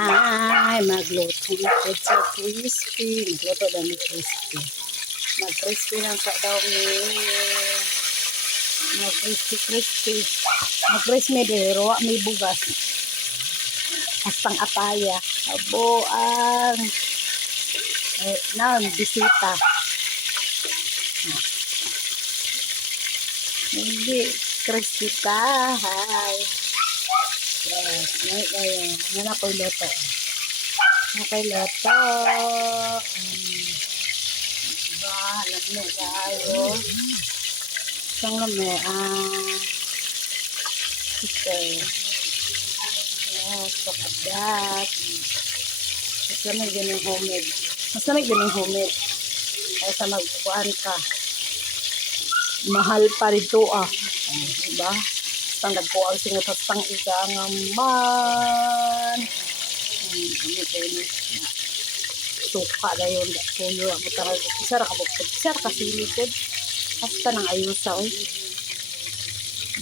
Hi, magluto na sa crispy. Magluto daw ni crispy. Mag-crispy lang sa daw ni mag-crispy. Mag-crispy din. Ruwa may bugas. Astang ataya. Abo ang bisita. Hindi. Crispy ka. Hi. Yes, ngayon. Ano na po luto? Okay, luto. Hanap mo tayo. Isang lami. Okay. Yes, kapadat. Mas lamig din yung homemade. Mas lamig din yung homemade. Kaya sa magpuan ka. Mahal pa rito diba? Standard po ang sinatastang ikangaman. Ano kayo na? Suka na yun. Puyo. Isara ka bukod. Isara ka silikod. Basta nang ayusa.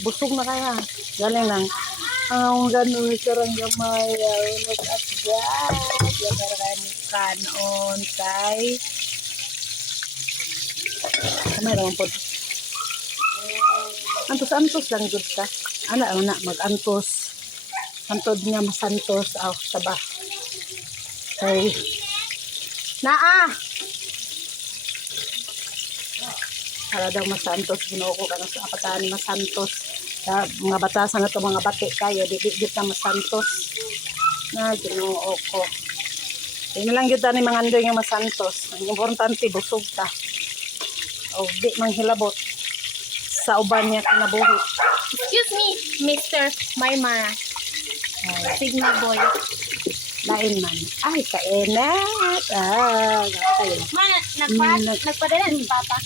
Busog na kaya. Galing lang. Ang ganun. Sarang gamay. Look at that. Lagaran kanon kay. Kamay naman po. Antos-antos lang good ka. Ano mag-antos. Antod nga masantos. Taba. Okay. Para daw masantos. Ginoo ko ka na sa apatan masantos. Mga batasan na ito, mga bati kayo. Di-di-di na masantos. Ginoo ko. Hindi na lang yun ni mga andoy nga masantos. Ang importante, busog ka. O di manghilabot. Sa uban niya kinabuhi. Excuse me, Mr. Maymara. Sigma boy. Lain man. Ay, kainat. Kayo. Nagpadala si Papa.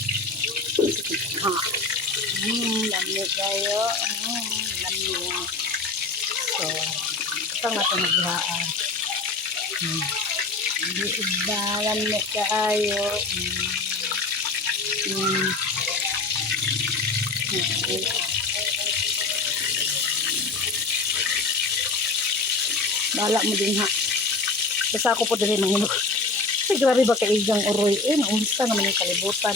Lamig kayo. Lamig. So, ito nga ito naglaan. Hindi iba. Lamig kayo. Bala mo din ha. Basta ako po din ng ulo. Ay, grabe ba kaigang uroy. Naumista naman yung kalibutan.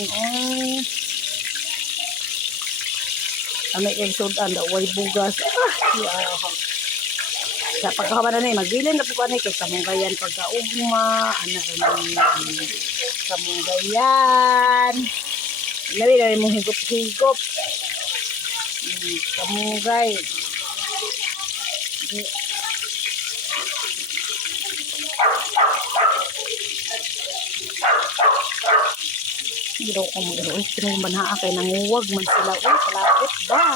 Ano yung sudan daw. Way bugas. Sa pagkakaman na magbilin na po ka na kay kamunggayan pagkaugma. Kamunggayan. Labi mong higop-higop. Kamunggay. Hindi daw ko mag-iro. Pinong banhaan kay nanguwag man sila. Palapit ba?